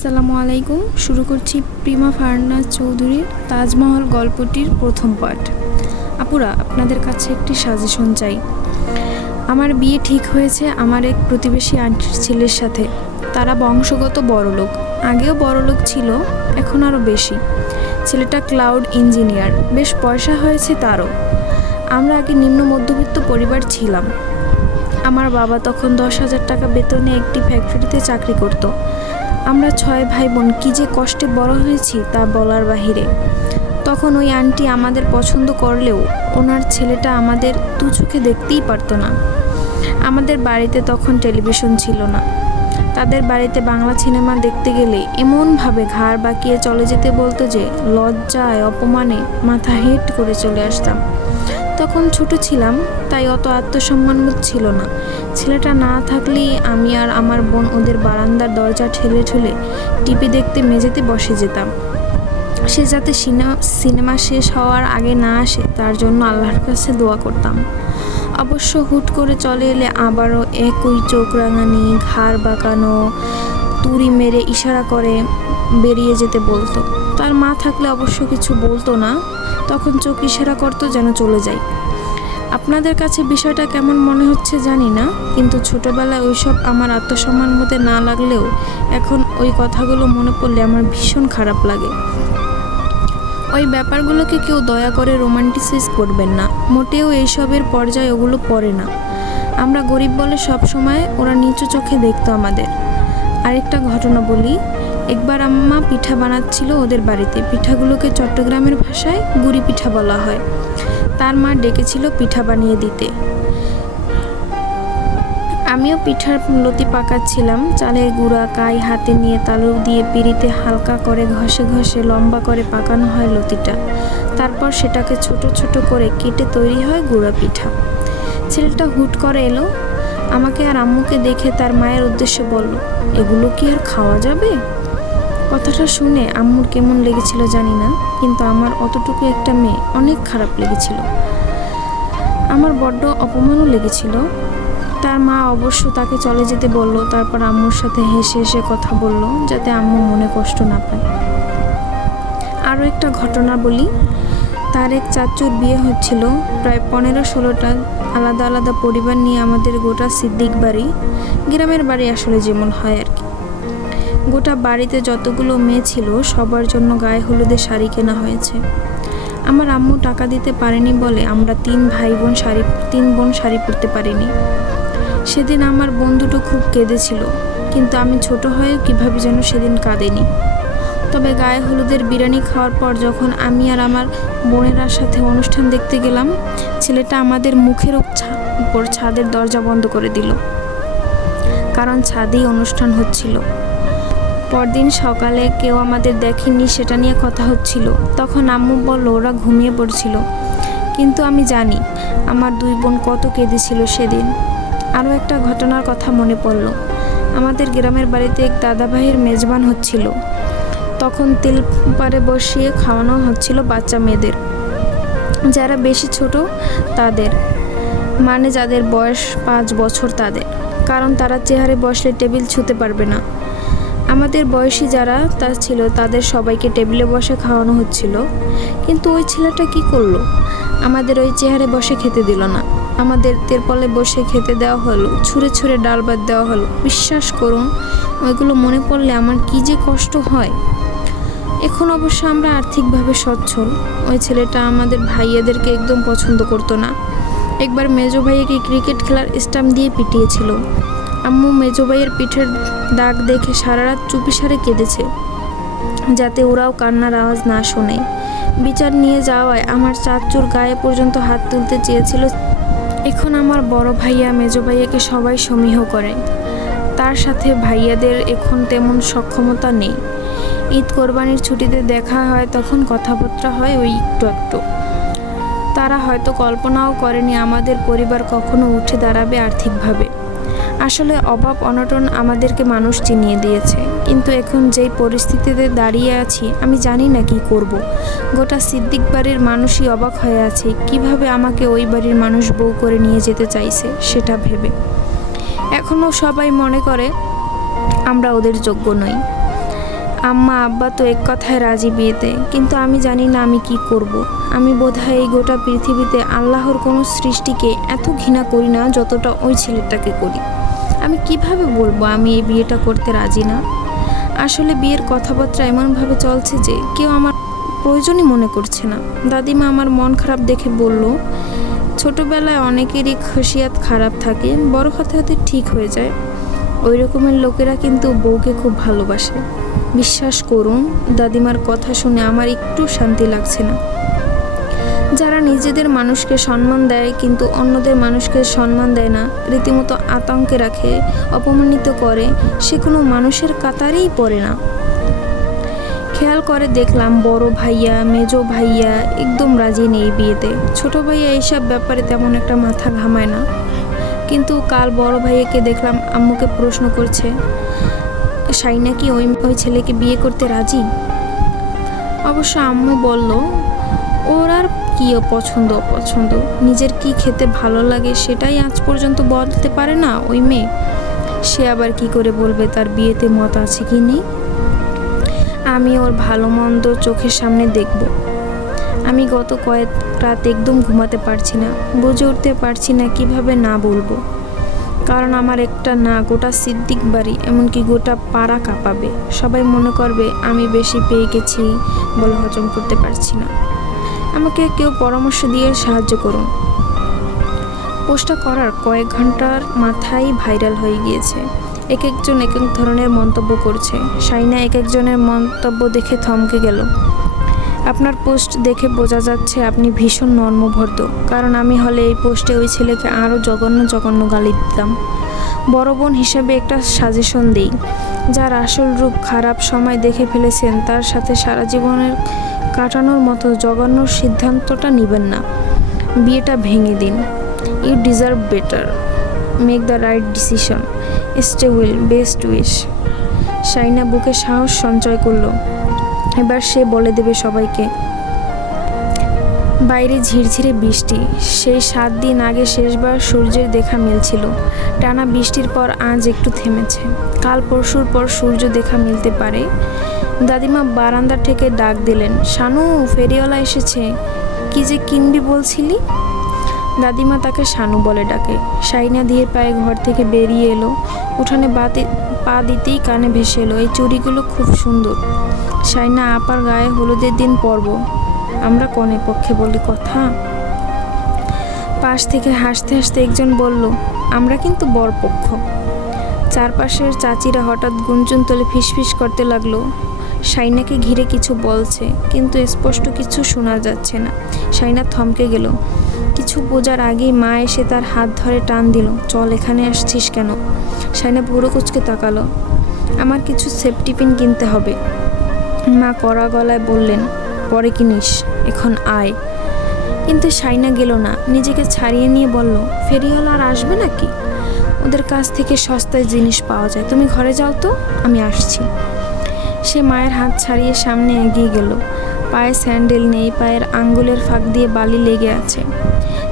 আসসালামু আলাইকুম। শুরু করছি প্রিমা ফারনাজ চৌধুরীর তাজমহল গল্পটির প্রথম পার্ট আপুরা, আপনাদের কাছে একটি সাজেশন চাই। আমার বিয়ে ঠিক হয়েছে আমার এক প্রতিবেশী আন্টির ছেলের সাথে। তারা বংশগত বড়লোক। আগেও বড়লোক ছিল, এখন আরও বেশি। ছেলেটা ক্লাউড ইঞ্জিনিয়ার বেশ পয়সা হয়েছে তারও। আমরা আগে নিম্ন মধ্যবিত্ত পরিবার ছিলাম। আমার বাবা তখন দশ হাজার টাকা বেতনে একটি ফ্যাক্টরিতে চাকরি করত। আমরা ছয় ভাই বোন কী যে কষ্টে বড় হয়েছি তা বলার বাহিরে। তখন ওই আন্টি আমাদের পছন্দ করলেও ওনার ছেলেটা আমাদের চোখে দেখতেই পারতো না। আমাদের বাড়িতে তখন টেলিভিশন ছিল না। তাদের বাড়িতে বাংলা সিনেমা দেখতে গেলে এমনভাবে ঘাড় বাঁকিয়ে চলে যেতে বলতো যে লজ্জায়, অপমানে মাথা হেট করে চলে আসতাম। তখন ছোট ছিলাম, তাই অত আত্মসম্মানবোধ ছিল না। ছেলেটা না থাকলেই আমি আর আমার বোন ওদের বারান্দার দরজা ঠেলে ঠেলে টিভি দেখতে মেঝেতে বসে যেতাম। সে যাতে সিনেমা সিনেমা শেষ হওয়ার আগে না আসে, তার জন্য আল্লাহর কাছে দোয়া করতাম। অবশ্য হুট করে চলে এলে আবারও একই চোখ রাঙানি, ঘাড় বাঁকানো তুড়ি মেরে ইশারা করে বেরিয়ে যেতে বলতো। তার মা থাকলে অবশ্য কিছু বলতো না, তখন চোখ ইশারা করতো যেন চলে যায় আপনাদের কাছে বিষয়টা কেমন মনে হচ্ছে জানি না, কিন্তু ছোটবেলায় ওইসব আমার আত্মসম্মান মতে না লাগলেও এখন ওই কথাগুলো মনে পড়লে আমার ভীষণ খারাপ লাগে। ওই ব্যাপারগুলোকে কেউ দয়া করে রোমান্টিসাইজ করবেন না, মোটেও এইসবের পর্যায়ে ওগুলো পড়ে না। আমরা গরিব বলে সব সময় ওরা নিচু চোখে দেখতো আমাদের। আরেকটা ঘটনা বলি। একবার আম্মা পিঠা বানাচ্ছিল ওদের বাড়িতে। পিঠাগুলোকে চট্টগ্রামের ভাষায় গুড়ি পিঠা বলা হয়। তার মা ডেকেছিল পিঠা বানিয়ে দিতে। আমিও পিঠার লতি পাকাচ্ছিলাম। চালের গুঁড়া, কাই হাতে নিয়ে তালু দিয়ে পিড়িতে হালকা করে ঘষে ঘষে লম্বা করে পাকানো হয় লতিটা। তারপর সেটাকে ছোট ছোট করে কেটে তৈরি হয় গুঁড়া পিঠা। ছেলেটা হুট করে এলো। আমাকে আর আম্মুকে দেখে তার মায়ের উদ্দেশ্যে বলল, এগুলো কি আর খাওয়া যাবে? কথাটা শুনে আম্মুর কেমন লেগেছিল জানি না, কিন্তু আমার অতটুকু একটা মেয়ে অনেক খারাপ লেগেছিল। আমার বড্ড অপমানও লেগেছিল। তার মা অবশ্য তাকে চলে যেতে বলল, তারপর আম্মুর সাথে হেসে হেসে কথা বলল, যাতে আম্মু মনে কষ্ট না পায়। আরও একটা ঘটনা বলি। তার এক চাচুর বিয়ে হচ্ছিল, প্রায় পনেরো ষোলোটা আলাদা আলাদা পরিবার নিয়ে আমাদের গোটা সিদ্দিক বাড়ি, গ্রামের বাড়ি আসলে যেমন হয় আর কি। গোটা বাড়িতে যতগুলো মেয়ে ছিল, সবার জন্য গায়ে হলুদে শাড়ি কেনা হয়েছে। আমার আম্মু টাকা দিতে পারেনি বলে আমরা তিন ভাই বোন শাড়ি, তিন বোন শাড়ি পরতে পারিনি। সেদিন আমার বোন দুটো খুব কেঁদেছিল, কিন্তু আমি ছোট হয়ে কীভাবে যেন সেদিন কাঁদেনি। তবে গায়ে হলুদের বিরিয়ানি খাওয়ার পর যখন আমি আর আমার বোনেরা সাথে অনুষ্ঠান দেখতে গেলাম, ছেলেটা আমাদের মুখের উপর ছাদের দরজা বন্ধ করে দিল। কারণ ছাদেই অনুষ্ঠান হচ্ছিল। পরদিন সকালে কেউ আমাদের দেখেনি, সেটা নিয়ে কথা হচ্ছিল। তখন আম্মু বলল, ওরা ঘুমিয়ে পড়ছিল। কিন্তু আমি জানি, আমার দুই বোন কত কেঁদেছিল সেদিন। আরও একটা ঘটনার কথা মনে পড়ল। আমাদের গ্রামের বাড়িতে এক দাদাভাইয়ের মেজবান হচ্ছিল। তখন তেল পারে বসিয়ে খাওয়ানো হচ্ছিল বাচ্চা মেয়েদের। যারা বেশি ছোট, তাদের। মানে যাদের বয়স পাঁচ বছর তাদের। কারণ তারা চেহারে বসলে টেবিল ছুতে পারবে না। আমাদের বয়সী যারা তা ছিল, তাদের সবাইকে টেবিলে বসে খাওয়ানো হচ্ছিল। কিন্তু ওই ছেলেটা কি করল? আমাদের ওই চেহারে বসে খেতে দিল না। আমাদের তেরপলে বসে খেতে দেওয়া হলো, ছুঁড়ে ছুঁড়ে ডাল ভাত দেওয়া হলো। বিশ্বাস করুন, ওইগুলো মনে পড়লে আমার কি যে কষ্ট হয়। এখন অবশ্য আমরা আর্থিকভাবে সচ্ছল। ওই ছেলেটা আমাদের ভাইয়াদেরকে একদম পছন্দ করতো না। একবার মেজো ভাইয়াকে ক্রিকেট খেলার স্টাম্প দিয়ে পিটিয়েছিল। আম্মু মেজো ভাইয়ের পিঠের দাগ দেখে সারা রাত চুপিসারে কেঁদেছে, যাতে ওরাও কান্নার আওয়াজ না শোনে। বিচার নিয়ে যাওয়ায় আমার চাচুর গায়ে পর্যন্ত হাত তুলতে চেয়েছিল। এখন আমার বড় ভাইয়া মেজো ভাইয়াকে সবাই সমীহ করে। তার সাথে ভাইয়াদের এখন তেমন সক্ষমতা নেই। ঈদ কোরবানির ছুটিতে দেখা হয়, তখন কথাবার্তা হয় ওই একটু একটু। তারা হয়তো কল্পনাও করেনি আমাদের পরিবার কখনো উঠে দাঁড়াবে আর্থিকভাবে। আসলে অভাব, অনটন আমাদেরকে মানুষ চিনিয়ে দিয়েছে। কিন্তু এখন যেই পরিস্থিতিতে দাঁড়িয়ে আছি, আমি জানি না কি করব। গোটা সিদ্দিক বাড়ির মানুষই অবাক হয়ে আছে, কীভাবে আমাকে ওই বাড়ির মানুষ বউ করে নিয়ে যেতে চাইছে সেটা ভেবে। এখনও সবাই মনে করে, আমরা ওদের যোগ্য নই। আম্মা, আব্বা তো এক কথায় রাজি বিয়েতে, কিন্তু আমি জানি না আমি কি করব। আমি বোধহয় এই গোটা পৃথিবীতে আল্লাহর কোনো সৃষ্টিকে এত ঘৃণা করি না যতটা ওই ছেলেটাকে করি। আমি কীভাবে বলব আমি এই বিয়েটা করতে রাজি না? আসলে বিয়ের কথাবার্তা এমনভাবে চলছে যে কেউ আমার প্রয়োজনই মনে করছে না। দাদিমা আমার মন খারাপ দেখে বলল, ছোটবেলায় অনেকেরই খুশিয়াত খারাপ থাকে, বড় হতে হতে ঠিক হয়ে যায়। ওই রকমের লোকেরা কিন্তু বউকে খুব ভালোবাসে। বিশ্বাস করুন, দাদিমার কথা শুনে আমার একটু শান্তি লাগছে না। যারা নিজেদের মানুষকে সম্মান দেয় কিন্তু অন্যদের মানুষকে সম্মান দেয় না, রীতিমতো আতঙ্কে রাখে, অপমানিত করে, সে কোনো মানুষের কাতারেই পড়ে না। খেয়াল করে দেখলাম বড় ভাইয়া, মেজ ভাইয়া একদম রাজি নেই বিয়েতে। ছোট ভাইয়া এইসব ব্যাপারে তেমন একটা মাথা ঘামায় না। কিন্তু কাল বড় ভাইয়াকে দেখলাম আম্মুকে প্রশ্ন করছে সাইনা কি ওই ওই ছেলেকে বিয়ে করতে রাজি? অবশ্য আম্মু বলল, ওর আর কী পছন্দ অপছন্দ? নিজের কি খেতে ভালো লাগে সেটাই আজ পর্যন্ত বলতে পারে না ওই মেয়ে। সে আবার কি করে বলবে তার বিয়েতে মত আছে কি নেই? আমি ওর ভালো মন্দ চোখের সামনে দেখব। আমি গত কয়েক রাত একদম ঘুমাতে পারছি না। বুঝে উঠতে পারছি না কীভাবে না বলব। কারণ আমার একটা না, গোটা সিদ্দিক বাড়ি, এমনকি গোটা পাড়া কাঁপাবে। সবাই মনে করবে আমি বেশি পেয়ে গেছি বলে হজম করতে পারছি না। আমাকে কেউ পরামর্শ দিয়ে সাহায্য করুন। পোস্টটা করার কয়েক ঘণ্টার মাথায় ভাইরাল হয়ে গিয়েছে। এক একজন এক এক ধরনের মন্তব্য করছে। সাইনা এক একজনের মন্তব্য দেখে থমকে গেল। আপনার পোস্ট দেখে বোঝা যাচ্ছে আপনি ভীষণ নর্মভর্ত কারণ আমি হলে এই পোস্টে ওই ছেলেকে আরও জঘন্য জঘন্য গালি দিতাম। বড় বোন হিসেবে একটা সাজেশন দিই। যার আসল রূপ খারাপ সময় দেখে ফেলেছেন, তার সাথে সারা জীবনের কাটানোর মতো জঘন্য সিদ্ধান্তটা নেবেন না। বিয়েটা ভেঙে দিন। You deserve better make the right decision stay will best wish Saina বুকে সাহস সঞ্চয় করল। এবার সে বলে দেবে সবাইকে, বাইরে ঝিরঝিরে বৃষ্টি। সেই সাত দিন আগে শেষবার সূর্যের দেখা মিলছিল। টানা বৃষ্টির পর আজ একটু থেমেছে। কাল পরশুর পর সূর্য দেখা মিলতে পারে। দাদিমা বারান্দা থেকে ডাক দিলেন, শানু, ফেরিওয়ালা এসেছে। কি যে কিনবি বলছিলি? দাদিমা তাকে শানু বলে ডাকে। সাইনা দিয়ে পায়ে ঘর থেকে বেরিয়ে এলো। উঠানে বাতে পা দিতেই কানে ভেসে এলো। এই চুড়িগুলো খুব সুন্দর। সাইনা আপার গায়ে হলুদের দিন পরব। আমরা কনে পক্ষে বলি কথা? পাশ থেকে হাসতে হাসতে একজন বলল, আমরা কিন্তু বরপক্ষ। চারপাশের চাচিরা হঠাৎ গুঞ্জন তোলে ফিসফিস করতে লাগল। সাইনাকে ঘিরে কিছু বলছে, কিন্তু স্পষ্ট কিছু শোনা যাচ্ছে না। সাইনা থমকে গেল। কিছু বোঝার আগেই মা এসে তার হাত ধরে টান দিল। চল, এখানে আসছিস কেন? সাইনা পুরো কুচকে তাকালো। আমার কিছু সেফটি পিন কিনতে হবে। মা কড়া গলায় বললেন, পরে কিনিস, এখন আয়। কিন্তু সাইনা গেল না, নিজেকে ছাড়িয়ে নিয়ে বলল, ফেরিওয়ালা আর আসবে নাকি? ওদের কাছ থেকে সস্তায় জিনিস পাওয়া যায়। তুমি ঘরে যাও তো, আমি আসছি। সে মায়ের হাত ছাড়িয়ে সামনে এগিয়ে গেল। পায়ে স্যান্ডেল নেই, পায়ের আঙ্গুলের ফাঁক দিয়ে বালি লেগে আছে।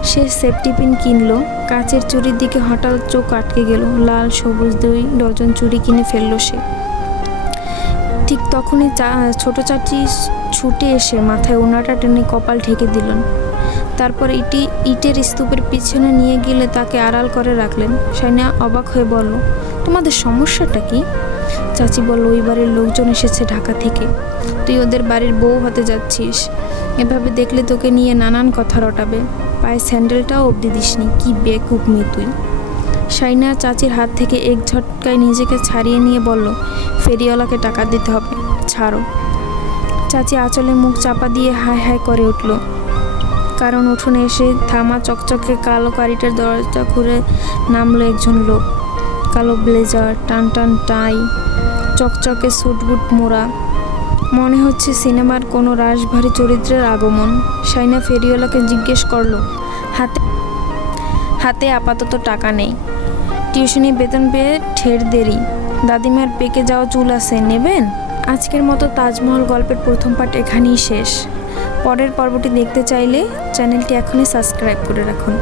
সে সেফটি পিন কিনলো। কাচের চুরির দিকে হঠাৎ চোখ আটকে গেল। লাল, সবুজ দুই ডজন চুরি কিনে ফেলল সে। ঠিক তখনই চা, ছোট চাচি ছুটে এসে মাথায় ওনাটা টেনে কপাল ঢেকে দিলেন। তারপর ইটি, ইটের স্তূপের পিছনে নিয়ে গেলে তাকে আড়াল করে রাখলেন। সাইনা অবাক হয়ে বলল, তোমাদের সমস্যাটা কি? চাচি বলল, ওই বাড়ির লোকজন এসেছে ঢাকা থেকে। তুই ওদের বাড়ির বউ হতে যাচ্ছিস। এভাবে দেখলে তোকে নিয়ে নানান কথা রটাবে। পায়ে স্যান্ডেলটাও অবধি দিসনি। কি বেকুব মেয়ে তুই। সাইনা চাচির হাত থেকে এক ঝটকায় নিজেকে ছাড়িয়ে নিয়ে বলল, ফেরিওয়ালাকে টাকা দিতে হবে। ছাড়ো। চাচি আঁচলে মুখ চাপা দিয়ে হায় হায় করে উঠল। কারণ উঠোনে এসে থামা চকচকে কালো গাড়িটার দরজা খুলে নামলো একজন লোক। কালো ব্লেজার টান টান টাই, চকচকে সুটবুট মোড়া। মনে হচ্ছে সিনেমার কোনো রাশভারী চরিত্রের আগমন। সাইনা ফেরিওয়ালাকে জিজ্ঞেস করল, হাতে হাতে আপাতত টাকা নেই। টিউশনি বেতন পেয়ে ঠের দেরি। দাদিমার পেকে যাওয়া চুল আছে, নেবেন? আজকের মতো তাজমহল গল্পের প্রথম পার্ট এখানেই শেষ। পরের পর্বটি দেখতে চাইলে চ্যানেলটি এখনই সাবস্ক্রাইব করে রাখুন।